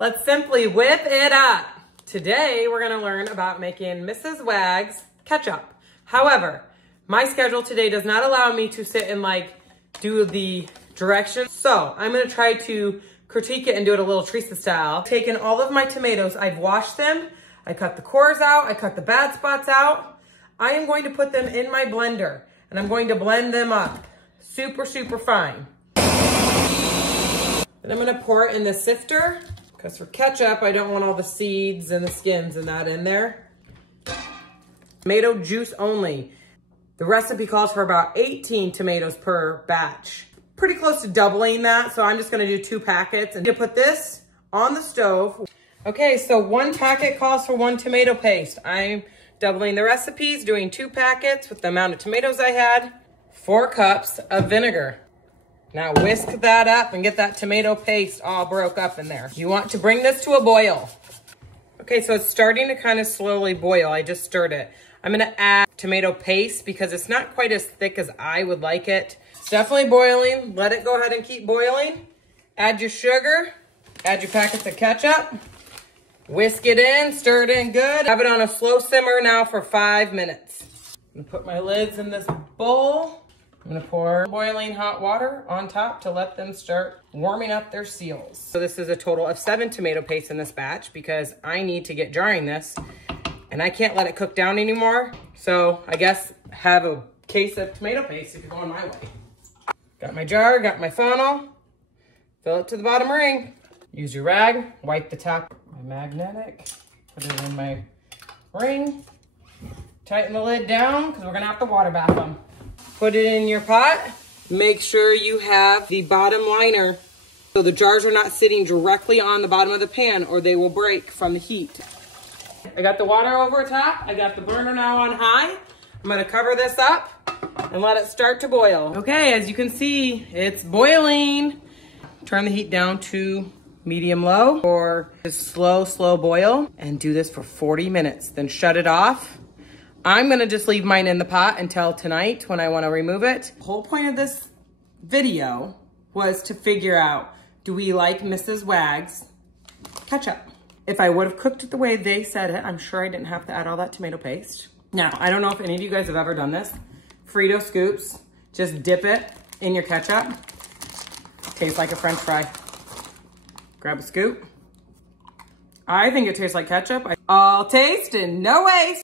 Let's simply whip it up. Today, we're gonna learn about making Mrs. Wag's ketchup. However, my schedule today does not allow me to sit and do the directions. So I'm gonna try to critique it and do it a little Teresa style. Taken all of my tomatoes, I've washed them. I cut the cores out, I cut the bad spots out. I am going to put them in my blender and I'm going to blend them up super, super fine. Then I'm gonna pour it in the sifter because for ketchup, I don't want all the seeds and the skins and that in there. Tomato juice only. The recipe calls for about 18 tomatoes per batch. Pretty close to doubling that, so I'm just gonna do 2 packets and put this on the stove. Okay, so 1 packet calls for 1 tomato paste. I'm doubling the recipes, doing 2 packets with the amount of tomatoes I had. 4 cups of vinegar. Now whisk that up and get that tomato paste all broke up in there. You want to bring this to a boil. Okay, so it's starting to kind of slowly boil. I just stirred it. I'm gonna add tomato paste because it's not quite as thick as I would like it. It's definitely boiling. Let it go ahead and keep boiling. Add your sugar. Add your packets of ketchup. Whisk it in, stir it in good. Have it on a slow simmer now for 5 minutes. I'm gonna put my lids in this bowl. I'm gonna pour boiling hot water on top to let them start warming up their seals. So this is a total of 7 tomato paste in this batch because I need to get jarring this and I can't let it cook down anymore. So I guess have a case of tomato paste if you're going my way. Got my jar, got my funnel. Fill it to the bottom ring. Use your rag, wipe the top. My magnetic, put it in my ring. Tighten the lid down because we're gonna have to water bath them. Put it in your pot. Make sure you have the bottom liner so the jars are not sitting directly on the bottom of the pan or they will break from the heat. I got the water over top. I got the burner now on high. I'm gonna cover this up and let it start to boil. Okay, as you can see, it's boiling. Turn the heat down to medium low or just slow boil and do this for 40 minutes. Then shut it off. I'm gonna just leave mine in the pot until tonight when I wanna remove it. The whole point of this video was to figure out, do we like Mrs. Wag's ketchup? If I would have cooked it the way they said it, I'm sure I didn't have to add all that tomato paste. Now, I don't know if any of you guys have ever done this. Frito scoops, just dip it in your ketchup. Tastes like a French fry. Grab a scoop. I think it tastes like ketchup. All taste and no waste.